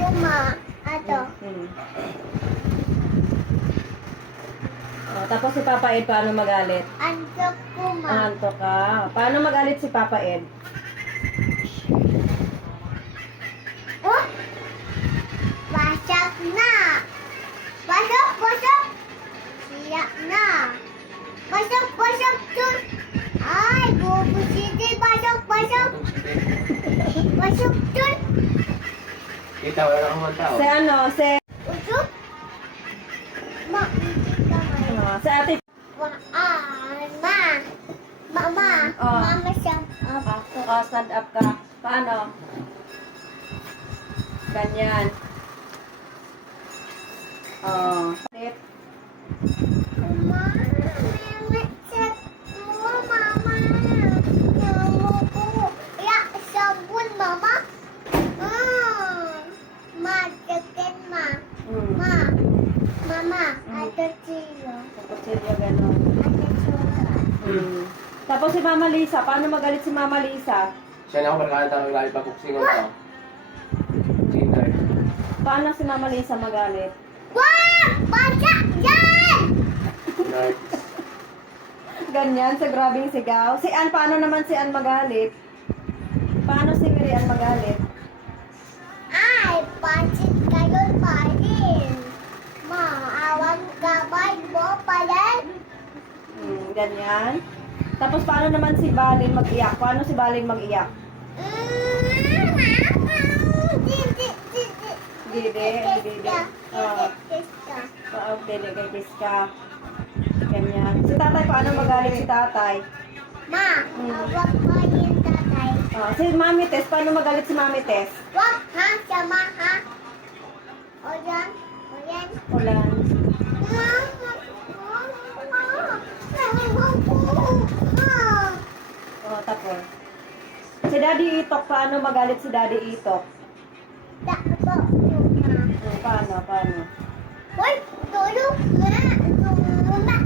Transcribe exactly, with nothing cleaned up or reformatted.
kuma. Ato. Hmm. Oh, tapos si Papa Ed, paano magalit? Antok kuma. Ah, antok ka. Paano magalit si Papa Ed? Oh? Basak na. Basak, basak. Siyak na. Basak, basak tun. Ay, bubu siti. Basak, basak. Basak tun. Kita, wala kang mga tao. Si ano, si, Usok. Ma, hindi ka may. oh, si ate. Wa, ah, ma. Mama. Oh. Mama siya. Ah, oh, stand up ka. Paano? Ganyan. Oh. Tip. Mama, may chat mo, mama. Namo ko. Ya, sabon, mama. Ah, ma, chicken, ma. Hmm. Ma, mama, ato chiyo. Kutsilyo, gano'n. Ato chura. Hmm. Tapos si Mama Lisa, paano magalit si Mama Lisa? Siya na ako markakanta ng ilalim pagkuksingon ko. Kinder. Paano si Mama Lisa magalit? Wag! Basak yan! Nice. Ganyan, sa grabing sigaw. Si Ann, paano naman si Ann magalit? Paano si Mary Ann magalit? Ay, pansit kayo pa rin. Maawang gabay mo pa rin. Hmm, ganyan. Tapos paano naman si Balin mag-iyak? Paano si Balin mag-iyak? Dede, dede. Oo. Oo, dede kay Kiska. Ganyan. Si tatay, paano magalit si tatay? Ma, awag mo yung tatay. Oh, si Mami Tess, paano magalit si Mami Tess? Wag ha, sama ha. O yan, o yan. Ulan. Oh, tapos. Si Daddy Itok, paano magalit si Daddy Itok? Hmm, paano, paano? Hoy, tulog na. Tulog na.